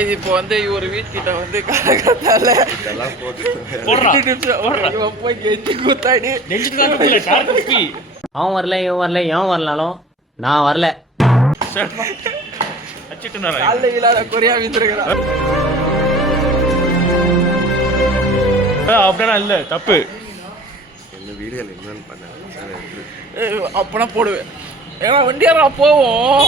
இது இப்போ வந்து இவர் வீட்டுக்கிட்ட வந்து கரகத்தால இவன் போய் கெஞ்சி கூத்தாடி அவன் வரல இவன் வரல எவன் வரலாலும் நான் வரல. காலைல இல்லாத கொரியா வீந்துருக்கிறான். அப்படின்னா இல்ல தப்பு. அப்பனா போடுவேன். ஏன்னா வண்டியாரா போவோம்.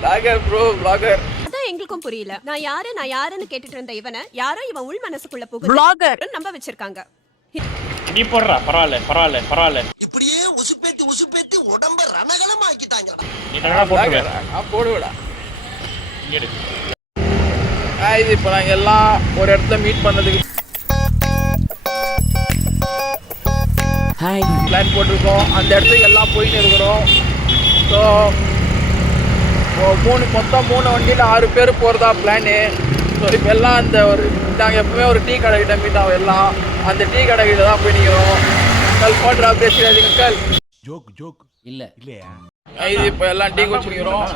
Blogger bro Blogger. அதான் எங்களுக்கும் புரியல. நான் யாருன்னு கேட்டுட்டு இருந்த இவனை யாரோ இவன் உள் மனசுக்குள்ள போகுது ப்ளாகர் நம்ப வச்சிருக்காங்க. நீ போடுறா பரவாயில்ல. இப்படியே உசுப்பேத்தி உடம்ப ரணகலம் ஆக்கிட்டாங்க. நீ தடவை போடுற. போடுவேடா. இங்க இது இப்போ நாங்கள் எல்லாம் ஒரு இடத்துல மீட் பண்ணதுக்கு பிளான் போட்டிருக்கோம். அந்த இடத்துக்கு எல்லாம் போயின்னு இருக்கிறோம். ஸோ மொத்தம் 3 வண்டியில் 6 பேர் போகிறதா பிளானு. ஸோ இப்போ எல்லாம் அந்த ஒரு நாங்கள் எப்பவுமே ஒரு டீ கடை கிட்ட மீட் ஆகும். எல்லாம் அந்த டீ கடை கிட்ட தான் போய் நிற்கிறோம். கல் போடுறா பேசுகிறாதீங்க கல் ஜோக் இல்லையா இது இப்போ எல்லாம் டீ குடிச்சிருக்கிறோம்.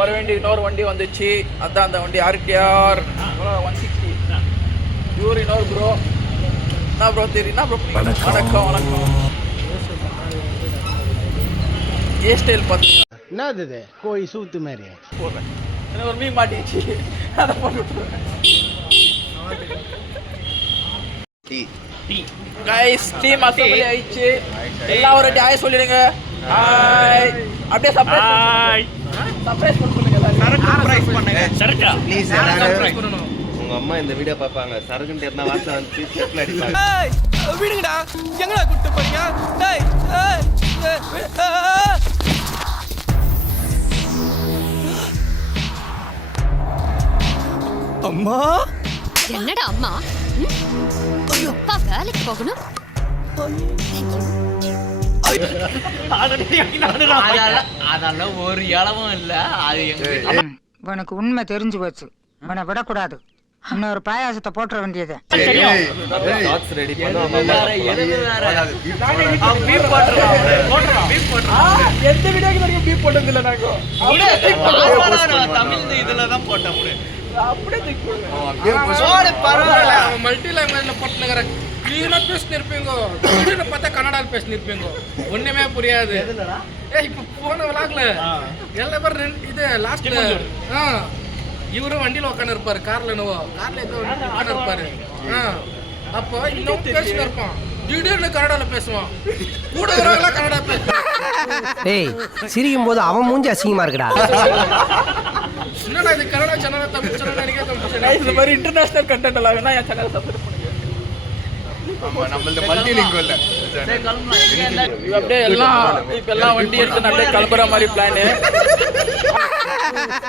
ஒரு வண்டி இன்னொரு வண்டி வந்துச்சு. அதான் அந்த வண்டி RTR 160. இவர் இன்னொரு ப்ரோ. என்ன ப்ரோ தெரியும்? என்ன ப்ரோ? வணக்கம். ஏ ஸ்டைல் பார்த்தீங்கன்னா என்னது கோழி சூத்து மாதிரி போடுறேன். ஒரு மீன் மாட்டிச்சு. அதை போட்டு கைஸ் டீம் அசெம்பிளி ஆயிடுச்சு. எல்லாம் ஒரு ஹாய் சொல்லிடுங்க. ஹாய். அப்படியே சர்ப்ரைஸ் பண்ணுங்க. சர்ப்ரைஸ் பண்ணுங்க. சரக்கு ப்ளீஸ் சர்ப்ரைஸ் பண்ணனும். உங்க அம்மா இந்த வீடியோ பாப்பாங்க. சரக்குன்னு இருந்தா வாட்ல வந்து ஸ்டெப்ல அடிப்பாங்க. ஏய் விடுங்கடா. எங்கடா கூட்டி போறீங்க? டேய் அம்மா என்னடா அம்மா? அப்பா வேலைக்கு போகணும். அதெல்லாம் ஒரு இளவும் இல்ல. அது எங்க உனக்கு உண்மை தெரிஞ்சு போச்சு. உன்னை விடக்கூடாது. இன்னொரு பாயாசத்தை போட்டுற வேண்டியது. ஷார்ட்ஸ் ரெடி பண்ணா எந்த வீடியோக்கு வரைக்கும் பீப் போட்டது இல்லை. நாங்கள் தமிழ் இதுல தான் போட்ட முடியும். அப்படியே பரவாயில்ல. மல்டி லாங்குவேஜ்ல போட்டுனுங்கிற கிளீனா பேசினிருப்பீங்க. தமிழ்ல பார்த்தா கன்னடால பேசினிருப்பீங்க. ஒண்ணுமே புரியாது. இப்ப போன விளாக்ல எல்லா பேரும் இது லாஸ்ட்ல இவரும் வண்டியில உட்காந்து இருப்பாரு. கார்ல உட்காந்து இருப்பாரு. அப்போ இன்னும் பேசிட்டு இருப்பான். திடீர்னு கன்னடால பேசுவான். கூட வரவங்களா கன்னடா பேசுவான். டேய் சிரிக்கும் போது அவன் மூஞ்சி அசிங்கமா இருக்குடா. என்னடா இது கன்னடா சேனல் தமிழ் சேனல் நினைக்க தமிழ் சேனல். இந்த மாதிரி இன்டர்நேஷனல் கண்டென்ட் எல்லாம் வேணா என் சேனல் சப்ஸ்கிரைப் பண்ணுங்க. நம்மளது மல்டி லிங்குவல். அப்படியே எல்லாம் வண்டி எடுத்து அப்படியே கிளம்புற மாதிரி பிளானு.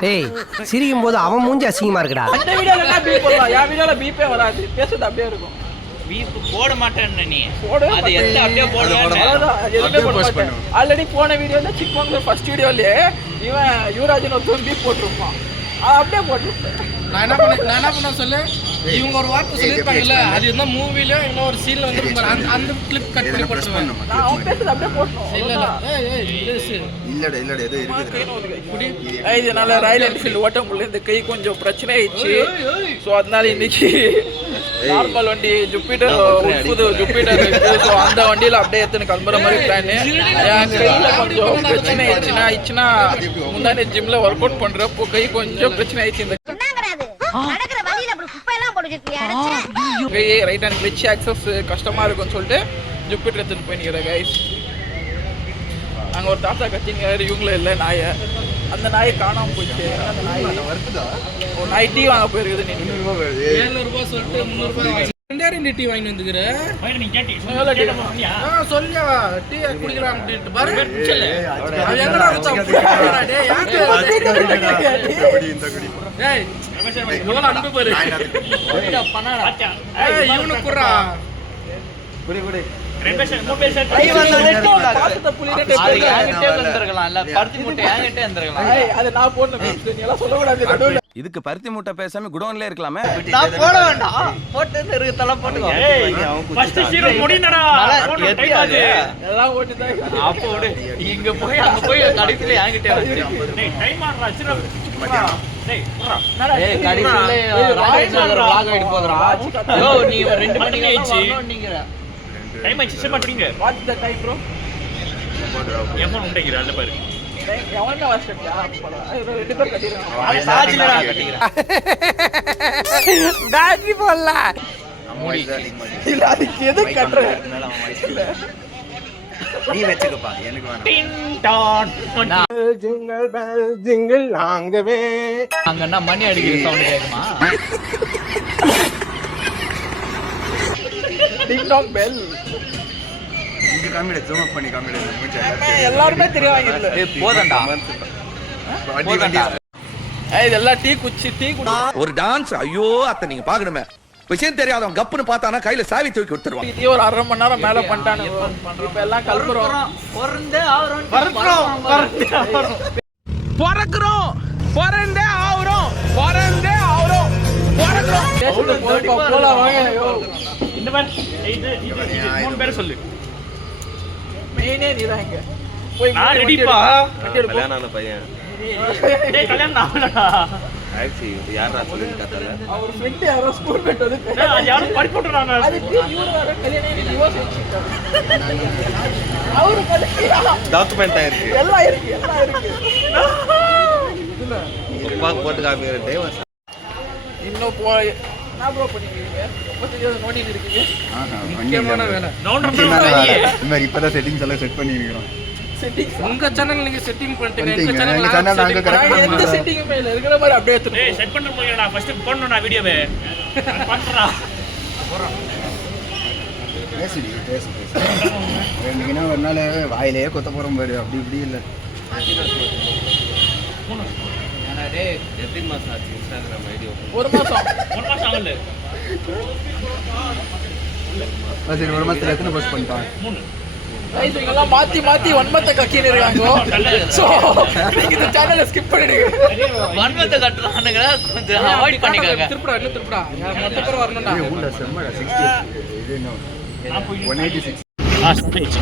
டேய் சிரிக்கும் போது அவன் மூஞ்சி அசிங்கமா இருக்குடா. அந்த வீடியோல என்ன பீப் போடலாம்? என் வீடியோல பீப்பே வராது. பேசுறது அப்படியே இருக்கும். பீப் போட மாட்டேன்னு நீ போடவே அது எந்த அப்படியே போடுவேன். ஆல்ரெடி போன வீடியோல சிக்மங்களூர் ஃபர்ஸ்ட் வீடியோலயே இவன் யுவராஜன் ஒரு பீப் போட்டிருப்பான். அப்படியே போட்டிருப்பேன். நான் என்ன பண்ண சொல்லு. இவங்க ஒரு வார்த்தை சொல்லியிருப்பாங்கல்ல, அது என்ன மூவில இன்னும் ஒரு சீன்ல வந்து அந்த கிளிப் கட் பண்ணி போட்டுருவேன். நான் அவன் பேசுறது அப்படியே போட்டோம். இல்லடா ஏதோ இருக்குது. இதனால ராயல் என்ஃபீல்டு ஓட்ட முடியல. இந்த கை கொஞ்சம் பிரச்சனை ஆயிடுச்சு. ஸோ அதனால இன்னைக்கு நார்மல் வண்டி ஜூபிட்டர் இருக்கு. ஸோ அந்த வண்டியில அப்படியே எடுத்துன்னு கிளம்புற மாதிரி பிளானு. என் கையில கொஞ்சம் பிரச்சனை ஆயிடுச்சுன்னா முன்னாடி ஜிம்ல ஒர்க் அவுட் பண்றப்போ கை கொஞ்சம் பிரச்சனை ஆயிடுச்சு. இந்த ரைட் ஹேண்ட் கிளிச் ஆக்சஸ் கஷ்டமா இருக்கும்னு சொல்லிட்டு ஜூபிட்டர் எடுத்துன்னு போய் நிற்கிறேன் கைஸ். அங்கே ஒரு தாத்தா கத்திங்க இவங்களும் இல்லை நாயை. அந்த நாயை காணாமல் போயிடுச்சு. அந்த நாய் ஒரு நாய் டீ வாங்க போயிருக்குது. நீ 700 ரூபாய் சொல்லிட்டு 300 ரூபாய் டீ வாங்கி வந்துக்கிற சொல்லியா டீ குடிக்கலாம் அப்படின்ட்டு பாரு. எங்கடா எவ்வளோ அன்பு பாரு. இவனு குறா ரெண்டு பேர் மூணு பேர் சேர்த்து கை வந்தாலே டீ பிளாக் பாசத்தை புளிரே அது போடுறேன். என்கிட்டே வந்திருக்கலாம் இல்ல பருத்தி மூட்டை என்கிட்டே வந்திருக்கலாம் ஏய், அது நான் போடணும். நீ எல்லாம் சொல்லக்கூடாது நடுவுல. இதுக்கு பருத்தி மூட்டை பேசாம குடோன்ல இருக்கலாமே. நான் போட வேண்டாம் போட்டு இருக்கதெல்லாம் போட்டுக்கோ ஏய் ஃபர்ஸ்ட் ஹீரோ முடினடா டைம் ஆகுது எல்லாம் ஓட்டி தான் இருக்கு. அப்போ விடு இங்க போய் அங்க போய் கடைசில என்கிட்டே வந்து டேய் டைம் ஆறா சின்ன டேய் போடா ஏய் கடைசில ராஜேஸ்வரர் vlog எடுக்க போறா யோ நீ 2 மணிக்கு ஆயிடுச்சு. வரணும்ங்கற டைம் ஆச்சு சின்ன படிங்க What's the time, bro? எவன் உண்டைங்கற அல்ல பாரு எவன்டா வாசிட்டியா? ரெண்டு பேர் கட்டிடுறாங்க. சார்ஜ்ல நான் கட்டிக்கிறேன் பேட்டரி போடல. இல்ல அதுக்கு எது கட்டுற? நீ வச்சுக்கப்பா எனக்கு வேணாம். டின் டான் ஜிங்கிள் பெல் ஜிங்கிள் ஆங்கவே. அங்கன்னா மணி அடிக்கிற சவுண்ட் கேக்குமா Ding dong bell. இங்க காமிட ஜூம் அப் பண்ணி காமிட மூஞ்ச எல்லாருமே தெரியும் இதுல. ஏய் போதண்டா வண்டி வண்டி ஏய் இதெல்லாம் டீ குச்சி குடி. ஒரு டான்ஸ் ஐயோ அத்தை நீங்க பாக்கணுமே. விஷயம் தெரியாதவன் கப்புன்னு பார்த்தானா கையில சாவி தூக்கி கொடுத்துருவான். இதே ஒரு 1/2 மணி நேரம் மேல பண்ணிட்டானு. இப்ப எல்லாம் கல்புறோம். பொறந்தே ஆவறோம் பறக்குறோம். பிறக்கிறோம் பிறந்தே ஆகுறோம் பிறந்தே ஆகுறோம் பிறக்கிறோம். பேசுறது போலாம் வாங்க. ஐயோ இந்த மாதிரி இது மூணு பேர் சொல்லு மெயினே நீதாங்க. போய் நான் ரெடிப்பா வண்டி எடுப்போம். கல்யாணம் ஆன பையன் டேய் கல்யாணம் ஆகலடா ஆக்சி யாரா சொல்லிட்டு கத்தல அவர் ஃப்ரெண்ட் யாரோ ஸ்கூல் மேட் வந்து டேய் அது யாரும் படி போட்டுறாங்க அதுக்கு இவரு வர கல்யாணம் டிவோர்ஸ் வச்சிட்டாரு. அவரு கல்யாணம் டாக்குமெண்ட் ஆயிருக்கு எல்லாம் இருக்கு எல்லாம் இருக்கு. அப்பா போட்டு காமிக்கிற தேவஸ் இன்னும் போய் என்ன ப்ரோ பண்ணிக்கிறீங்க? ரொம்ப தெரியாத நோண்டிட்டு இருக்கீங்க. முக்கியமான வேலை நோண்டறது இந்த மாதிரி இப்பதான் செட்டிங்ஸ் எல்லாம் செட் பண்ணி இருக்கிறோம். செட்டிங்ஸ் உங்க சேனல் நீங்க செட்டிங் பண்ணிட்டீங்க பண்ணிட்டீங்க. எங்க எங்க சேனல் channel நாங்க correct நான் எந்த பண்ணுவோம். செட்டிங்குமே இல்ல இருக்கிற மாதிரி அப்படியே டேய் எடுத்துட்டு செட் பண்ண போறேன்டா ஃபர்ஸ்ட் போடணும்டா வீடியோவே பண்றா பேசுடி பேசு நீங்கன்னா ஒரு நாள் வாயிலே கொத்த போறோம் பாரு அப்படி இப்படி இல்லை டேய் எத்தனை மாசம் ஆச்சு இன்ஸ்டாகிராம் ஐடி ஒரு மாசம் ஒரு மாசம் ஆகல சரி ஒரு மாசத்துல எத்தனை போஸ்ட் பண்ணிட்டான் 3 ரைஸ் எல்லாம் மாத்தி மாத்தி வன்மத்தை கக்கின்னு இருக்காங்க. சோ நீங்க இந்த சேனலை ஸ்கிப் பண்ணிடுங்க. வன்மத்தை கட்டுறானுங்க கொஞ்சம் அவாய்ட் பண்ணிக்கோங்க திருப்படா இல்ல திருப்படா மொத்த பேர் வரணும்டா ஊர்ல செம்மடா 60 இது என்ன 186 ஸ்பீச்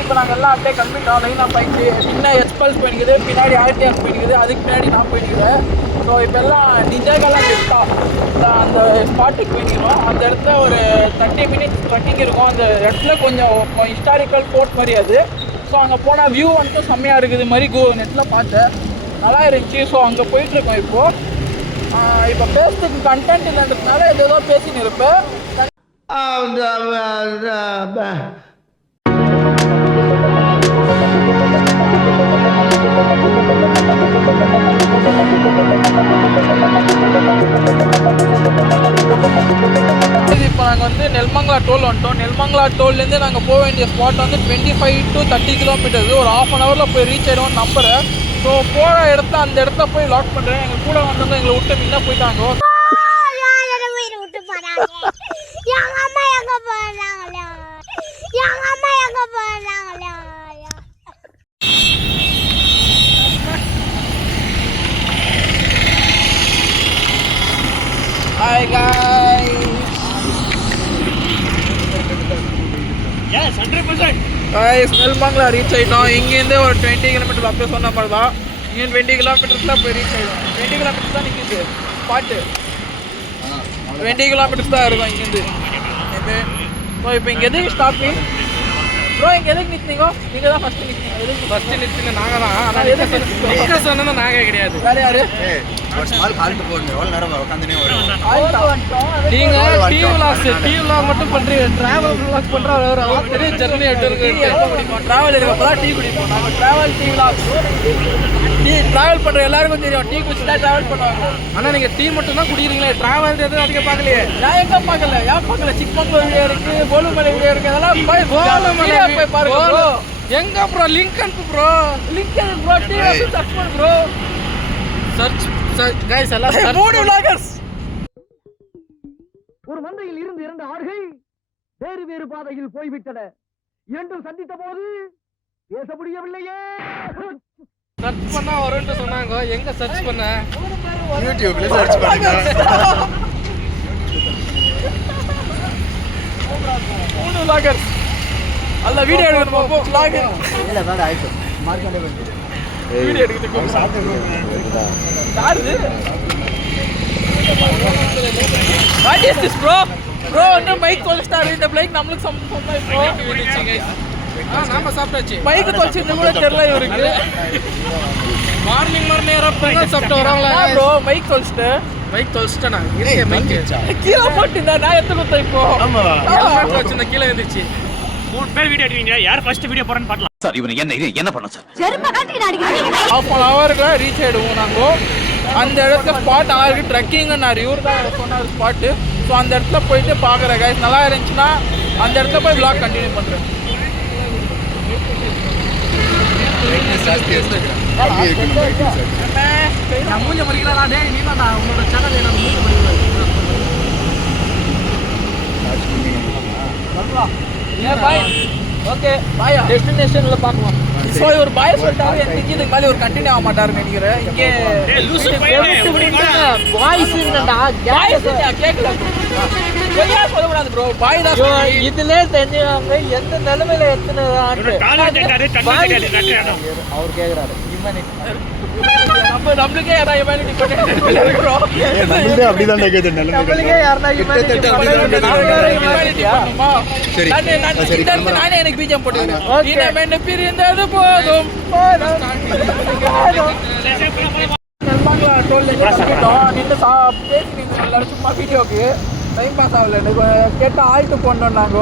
இப்போ நாங்கள் எல்லாம் அப்படியே கம்மிட்டோம். லைனாக போயிடுச்சு. சின்ன எக்ஸ்பல்ஸ் போயிடுக்குது, பின்னாடி ஆர்டிஎஸ் போயிடுக்குது, அதுக்கு பின்னாடி நான் போயிடுக்கிறேன். ஸோ இப்போ எல்லாம் நிஜாக்கெல்லாம் கிட்டா அந்த ஸ்பாட்டுக்கு போயிடுக்கிறோம். அந்த இடத்துல ஒரு 30 மினிட்ஸ் ட்ரெக்கிங் இருக்கும். அந்த இடத்துல கொஞ்சம் ஹிஸ்டாரிக்கல் ஃபோர்ட் மாதிரி அது. ஸோ அங்கே போனால் வியூ வந்துட்டு செம்மையாக இருக்குது மாதிரி நெட்டில் பார்த்தேன், நல்லா இருந்துச்சு. ஸோ அங்கே போயிட்டுருக்கோம் இப்போது. இப்போ பேசுறதுக்கு கண்டென்ட் இல்லைன்றதுனால ஏதோ பேசின்னு இருப்பேன். இப்போ நாங்கள் வந்து நெல்மங்களா டோல் வந்துட்டோம். நெல்மங்களா டோல்லேருந்து நாங்கள் போக வேண்டிய ஸ்பாட் வந்து 25 to 30 கிலோமீட்டர்ஸ். ஒரு 1/2 ஹவரில் போய் ரீச் ஆகிடுவோம் நம்புறேன். ஸோ போகிற இடத்துல அந்த இடத்துல போய் லாக் பண்ணுறேன். எங்கள் கூட வந்தவங்க எங்களை விட்டு முன்ன போயிட்டாங்க. Hi guys. Yes 100% guys Nelamangala reach ஆகிட்டோம். இங்கேருந்து ஒரு 20 கிலோமீட்டர் அப்படியே சொன்ன மாதிரி தான். இங்கேருந்து 20 கிலோமீட்டர்ஸில் போய் ரீச் ஆகிடும். 20 கிலோமீட்டர்ஸ் தான் நிற்கிது ஸ்பாட்டு. 20 கிலோமீட்டர்ஸ் தான் இருக்கும் இங்கேருந்து. ஸோ இப்போ இங்கே எதுக்கு ஸ்டாப்பிங் ப்ரோ? இங்கே எதுக்கு நிற்கிறீங்க? நீங்கள் தான் ஃபஸ்ட்டு நிற்கிறீங்க. எதுக்கு ஃபர்ஸ்ட் நிறுத்தின நாங்க தான் ஆனா எதுக்கு நிக்க சொன்னா நாங்க கிடையாது வேற யாரு? ஒரு ஸ்மால் ஹால்ட் போடணும் எவ்வளோ நேரம் உட்காந்துனே வரும் நீங்க டீ விலாக் மட்டும் பண்றீங்க டிராவல் விலாக் பண்ற அவர் பெரிய ஜர்னி டீ எப்போ குடிப்போம்? ட்ராவல் இருக்கப்பதான் டீ குடிப்போம். நாங்கள் travel tea vlog tea travel பண்ணுற எல்லாருக்கும் தெரியும். டீ குடிச்சு தான் ட்ராவல் பண்ணுவாங்க. ஆனா நீங்க டீ மட்டும் தான் குடிக்கிறீங்களே டிராவல் எதுவும் அதிகம் பார்க்கலையே நான் எங்க பார்க்கல, ஏன் பார்க்கல? சிக்மங்களூர் வீடியோ இருக்கு, போலுமலை வீடியோ இருக்கு, அதெல்லாம் போய் பாருங்க ப்ரோ. எங்க ப்ரோ லிங்க் அனுப்பு ப்ரோ லிங்க் இருக்கு ப்ரோ. டீ வந்து சர்ச் பண்ணு ப்ரோ. சர்ச் கைஸ் எல்லாம் மூணு vloggers. ஒரு மந்தையில் இருந்து 2 ஆடுகள் வேறு வேறு பாதையில் போய்விட்டன. இரண்டும் சந்தித்த போது பேச முடியவில்லையே. சர்ச் பண்ணா வரும்னு சொன்னாங்க. எங்க சர்ச் பண்ண? யூடியூப்ல சர்ச் பண்ணுங்க. 3 vloggers அல்ல வீடியோ எடுக்கணும் போ vlogger இல்ல வேற ஆயிட்டு மார்க்கண்டே வந்து வீடியோ எடுக்கிறதுக்கு யாரு இது? What is this bro? Bro வந்து மைக் தொலைச்சிட்டாரு. இந்த மைக் நம்மளுக்கு சம்பந்தமா இப்போ நாம சாப்பிட்டாச்சு. மைக் தொலைச்சிட்டு கூட தெரியல இவருக்கு. மார்னிங் யாரோ பொங்கல் சாப்பிட்டு வராங்களா ப்ரோ மைக் தொலைச்சிட்டு மைக் தொலைச்சிட்டேனா? இருக்கே மைக் கீழே போட்டுடா. நான் எடுத்து கொடுத்தேன் இப்போ. ஆமா ஹெல்மெட் வச்சிருந்த கீழே வந்துச்சு. 3 பேர் வீடியோ எடுக்கிறீங்க. யார் ஃபர்ஸ்ட் வீடியோ போறன்னு பார்க்கலாம். சார் இவன் என்ன பண்ண sir? half an hour reach ஆயிடுவோம் நாங்கள். அந்த இடத்துல ஸ்பாட் ஆகிருக்கு ட்ரெக்கிங்னாரு. இவர் தான் சொன்னார் ஸ்பாட்டு. ஸோ அந்த இடத்துல போயிட்டு பார்க்குறேன் கைஸ். நல்லா இருந்துச்சுன்னா அந்த இடத்துல போய் vlog கண்டினியூ பண்ணுறேன். நான் மூஞ்ச மறிக்கிறா டேய். நீ தான் உன்னோட சேனல் என்ன மூஞ்ச மறிக்கிறா. பாய். ஓகே பாயா. டெஸ்டினேஷன்ல பார்க்கலாம். ஸோ இவர் பாய் சொல்லிட்டாரு. எனக்கு இதுக்கு மேலே ஒரு கண்டினியூ ஆக மாட்டாருன்னு நினைக்கிறேன். இங்கே டேய் லூசு பையனே. வாய்ஸ் என்னடா? கேட்கல. வெளியா சொல்லக்கூடாது ப்ரோ. பாய் தான் சொல்லி. இதுல தெரிஞ்சவங்க எந்த நிலைமையில எத்தனை காலேஜ் கேட்டாரு கட்டாது. அவர் கேக்குறாரு. நம்மளுக்கே யாரா ஹியூமனிட்டி பண்ணிட்டு இருக்கிறோம். நம்மளே அப்படிதான் கேக்குது. நம்மளுக்கே யாரா நானே எனக்கு பீஜம் போட்டுக்கிறேன். பிரிந்தது போதும். சும்மா வீடியோக்கு டைம் பாஸ் ஆகல. எனக்கு கேட்டால் ஆல்ட்டு போடணுன்னாங்க.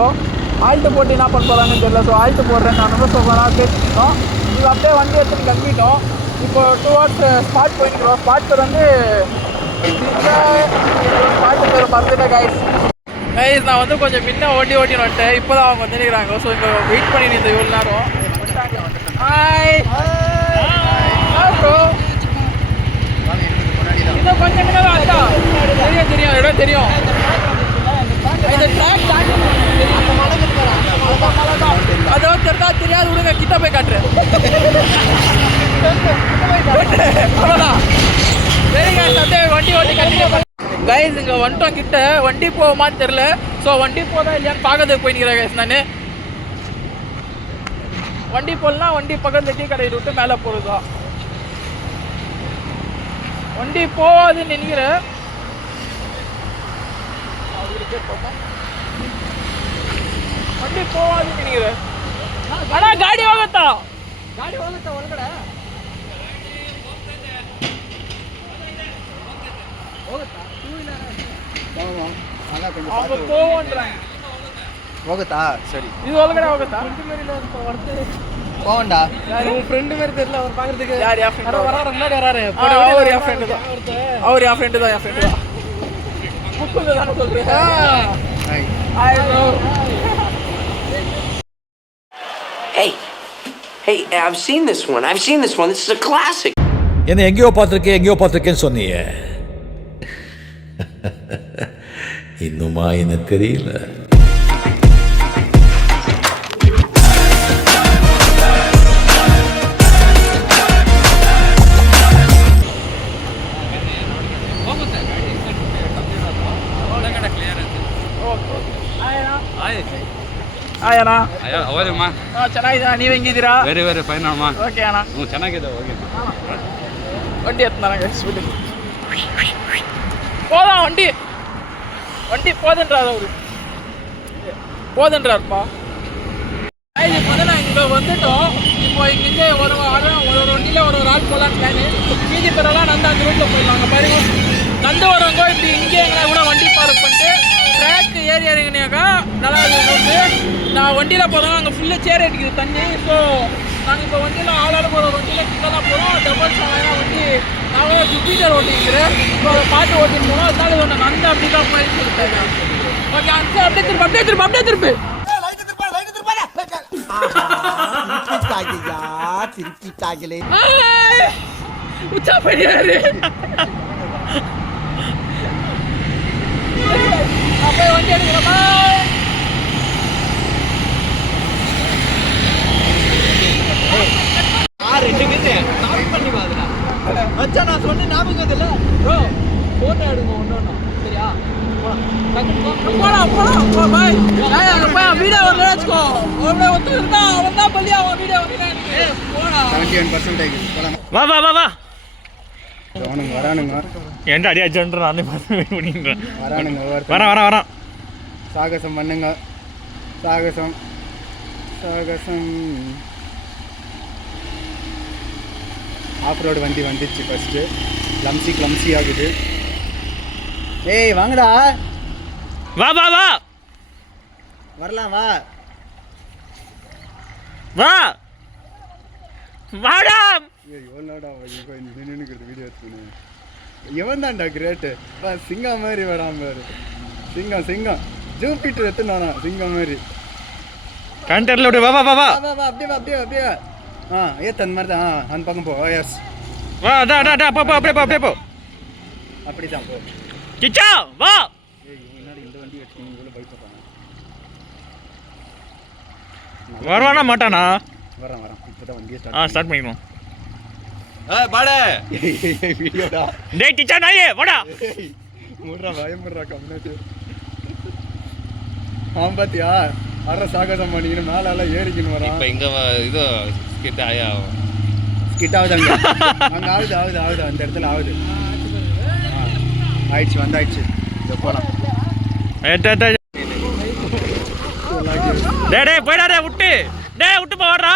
ஆல்ட்டு போட்டு என்ன பண்ண போகிறாங்கன்னு தெரியல. ஸோ ஆல்ட்டு போடுறேன் நான். சொல்கிறேன் பேசிட்டோம். இது அப்படியே வண்டி எடுத்துட்டு கிளம்பிட்டோம். இப்போ டுவார்ட்ஸ் ஸ்பாட் போயிட்டுருக்கோம். ஸ்பாட் பேர் வந்து ஸ்பாட்டு பேர் மறந்துட்டேன் கைஸ். நான் வந்து கொஞ்சம் முன்ன ஓட்டி வந்துட்டேன். இப்போ தான் அவங்க வந்துருக்கிறாங்க. ஸோ இங்கே வெயிட் பண்ணி நின்று இவ்வளோ நேரம். Hi bro. இன்னும் கொஞ்சம் நேரம் அதுதான் தெரியும் இடம் தெரியும். இந்த ட்ராக் அதோ தெரியா தெரியாது விடுங்க. கிட்ட போய் காட்டுறேன். அவ்வளோதான். சரிங்க சந்தே வண்டி ஓட்டி கண்டினியூ கைஸ். இங்கே வந்துட்டோம் கிட்ட. வண்டி போகுமான்னு தெரில. ஸோ வண்டி போதா இல்லையான்னு பார்க்கறதுக்கு போயிக்கிறேன் கைஸ். நான் வண்டி போடலாம். வண்டி பக்கத்து டீ கடையை விட்டு மேலே போகிறதா. வண்டி போகாதுன்னு நினைக்கிறேன். வண்டி போகாதுன்னு நினைக்கிறேன். ஆனா ಗಾಡಿ ಹೋಗುತ್ತಾ? ಗಾಡಿ ಹೋಗುತ್ತಾ ಒಳಗಡೆ? ಹೋಗುತ್ತಾ? 2 ವೀಲರ್ அவங்க போவோன்றாங்க. ಹೋಗುತ್ತಾ? ಸರಿ இது ಒಳಗಡೆ ಹೋಗುತ್ತಾ? போவண்டா. உன் ஃப்ரெண்ட் மாதிரி தெரியல அவர் பாக்குறதுக்கு. யார் என் ஃப்ரெண்ட்? வராரு முன்னாடி வராரு. அவர் என் ஃப்ரெண்டு தான். அவர் என் ஃப்ரெண்டு தான். என் ஃப்ரெண்டு தான். முக்குங்க தானே சொல்றேன். Hi bro. Hey, I've seen this one. This is a classic. என்ன எங்கேயோ பார்த்திருக்கேன்னு சொன்னீங்க. இன்னுமா என்ன தெரியல. ಹಾಯ್ ಅಣ್ಣ. ಅವರಮ್ಮ ಚೆನ್ನಾಗಿದ್ದೀರಾ? ನೀವು ಹೆಂಗಿದ್ದೀರಾ? ವೆರಿ ಫೈನ್ ಅಮ್ಮ. ಓಕೆ ಅಣ್ಣ. ಚೆನ್ನಾಗಿದೆ. ಓಕೆ வண்டி எடுத்து ನನಗೆ போதான். வண்டி போதுன்றார் அவரு. போதுன்றாருப்பா. இப்போ வந்து நான் இங்கே வந்துட்டோம். இப்போ இங்கே ஒரு வண்டியில் ஒரு ஆள் போகலான்னு பிளானு. மீதி பேரெல்லாம் நந்து அந்த ரூட்டில் போயிடலாங்க. பாருங்க நந்து வரவங்க இப்படி இங்கே எங்களை கூட வண்டி பார்க் பண்ணிட்டு ட்ராக் ஏறி இறங்கினாக்கா நல்லா இருக்குது. நான் வண்டியில் போகிறோம். அங்கே ஃபுல்லாக சேர் அடிக்குது தண்ணி. ஸோ நாங்கள் இப்போ வண்டியில் ஆளாளுக்கு ஒரு வண்டியில் கிட்ட தான் போகிறோம். டபுள் சாலையாக வண்டி நான் ஜூபிட்டர் ஓட்டிக்கிறேன். இப்போ அதை பார்த்து ஓட்டின்னு போனோம். அதனால ஒன்று நந்து அப்படி தான் மாதிரி சொல்லிட்டாங்க. ஓகே அங்கே அப்படியே திருப்பி உச்சா படியாரு. அப்படியே வண்டி எடுக்கிறோம். ப்ரோ போட்டோ எடுங்க ஒண்ணு சரியா போலாம் பாய் வீடியோ வரல வச்சுக்கோ ஒருத்தர் இருந்தா அவன் தான் பள்ளியா அவன் வீடியோ வரல போடா 71% போலாம் வா வா வா வா வரானுங்க என்கிட்ட அடி அடிச்சுன்ற நானே பார்த்து வெயிட் பண்ணிடுறேன். வரானுங்க வரேன் சாகசம் பண்ணுங்க சாகசம் ஆஃப் ரோடு வண்டி வந்துச்சு ஃபஸ்ட்டு கிளம்சி ஆகுது. ஏய் வாங்கடா வா வா வா வரலாம் வா வா வாடா. எவ்வளோடா நின்றுக்கிறது வீடியோ எடுத்துக்கணும். எவன் தான்டா கிரேட்டு வா சிங்கம் மாதிரி வராம பாரு. சிங்கம் ஜூபிட்டர் எத்தனை வரான் சிங்கம் மாதிரி. கண்டர்ல விடு. வா வா வா வா வா அப்படியே ஏத்த அந்த மாதிரி தான் அந்த பக்கம் போ. எஸ் வா டா போ அப்படியே போ. அப்படிதான் போ. கிச்சா வா. முன்னாடி இந்த வண்டி வச்சுக்கணும் இவ்வளோ பைக் போட்டாங்க. வருவானா மாட்டானா? வரேன் இப்போதான் வண்டியை ஸ்டார்ட் ஸ்டார்ட் பண்ணிடுவோம். பாட வீடியோடா. டேய் கிச்சா நாயே வாடா. மூடுறா பயமுடுறா கம்யூனிட்டி. பாத்தியா அரை சாகசம் பண்ணிக்கணும் மேலாம் ஏறிக்கணும் வரான். இப்போ இங்க இது ஸ்கிட் ஆகுது அங்கே ஆகுது அந்த இடத்துல ஆகுது. வந்தாயிடுச்சு இதை போகலாம். டேய் போய்டா விட்டு போ வர்றா.